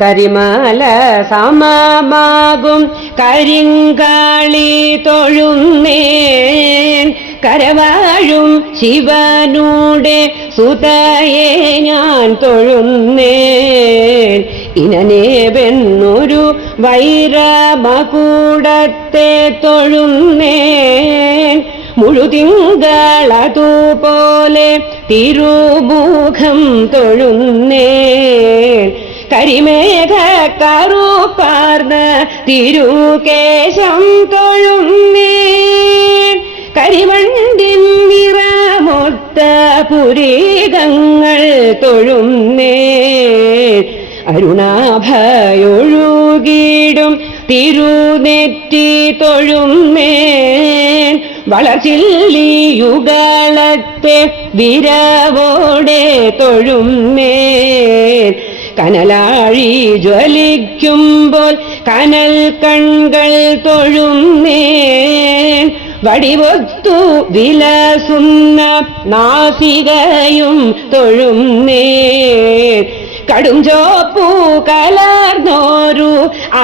കരിമല സമമാകും. കരിങ്കാളി തൊഴുന്നേൻ കരവാഴും. ശിവനൂടെ സുതയെ ഞാൻ തൊഴുന്നേൻ. ഇനനേവെന്നൊരു വൈരമകൂടത്തെ തൊഴുന്നേൻ. മുഴുതിങ്കളതുപോലെ തിരുമുഖം തൊഴുന്നേൻ. കരിമേഘ കറുപ്പാർന്ന തിരുകേശം തൊഴുന്നേ. കരിമണ്ടിൻ നിറമൊത്ത പുരീകങ്ങൾ തൊഴുന്നേ. അരുണാഭയൊഴുകിടും തിരുനെറ്റി തൊഴുന്നേൻ വളർച്ചില്ലിയുകളത്തെ വിരവോടെ തൊഴുന്നേൻ കനലാഴി ജ്വലിക്കുമ്പോൾ കനൽ കൺകൾ തൊഴുന്നേ വടിവൊത്തു വിലസുന്ന നാസികയും തൊഴുന്നേ കടും ചോപ്പു കലർന്നോരു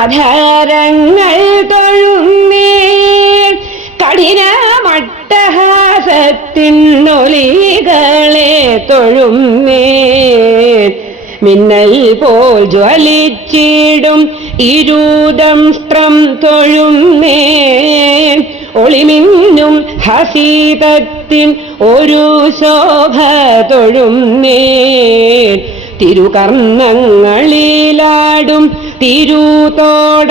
അധരങ്ങൾ തൊഴുന്നേ കഠിന മട്ടഹാസത്തിനൊലികളെ തൊഴുന്നേൻ. മിന്നൽ പോൽ ജ്വലിച്ചിടും ഇരുദംസ്ത്രം തൊഴുന്നേൻ ഒളിമിന്നും ഹസീതത്തിൻ ഒരു ശോഭ തൊഴുന്നേൻ തിരുകർണങ്ങളിലാടും തിരുതോട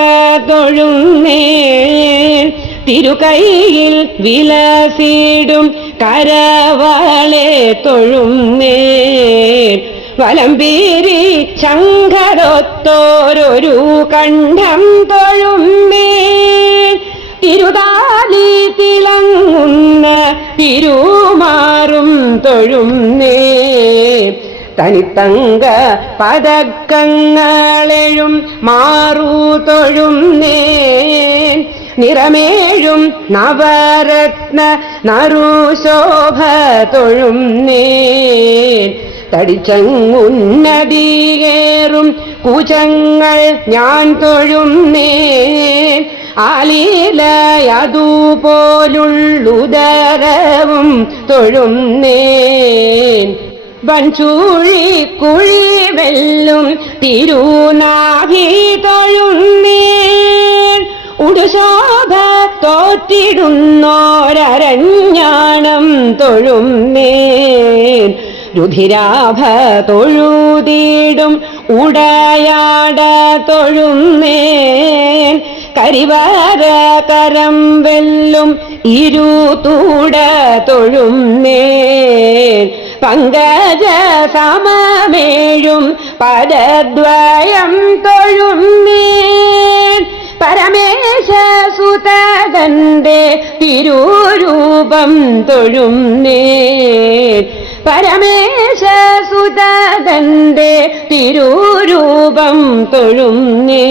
തൊഴുന്നേൻ തിരുകൈയിൽ വിലസിടും കരവാളെ തൊഴുന്നേൻ വലംപീരി ശങ്കരൊത്തോരൊരു കണ്ഠം തൊഴുമേ തിരുതാലി തിളങ്ങുന്ന തിരുമാറും തൊഴുന്നേ. തനിത്തങ്ക പതക്കങ്ങളെഴും മാറു തൊഴുന്നേ. നിറമേഴും നവരത്ന നറുശോഭ തൊഴുന്നേ. തടിച്ചങ്ങുന്നതിയേറും കുചങ്ങൾ ഞാൻ തൊഴുന്നേ ആലീലയതുപോലുള്ളുദരവും തൊഴുന്നേൻ വൻചൂഴി കുഴി വെല്ലും തിരുനാഭി തൊഴുന്നേൻ ഉടുശോഭ തോറ്റിടുന്നോരരഞ്ഞാണം തൊഴുന്നേൻ രുധിരാഭ തൊഴുതീടും ഉടയാട തൊഴുന്നേൻ. കരിവാര കരം വെല്ലും ഇരുതൂട തൊഴുന്നേൻ. പങ്കജ സമമേഴും പരദ്വയം തൊഴുന്നേൻ. പരമേശ സുതകന്റെ തിരുരൂപം തൊഴുന്നേൻ. പരമേശ സുതകന്റെ തിരുരൂപം തൊഴുന്നേ.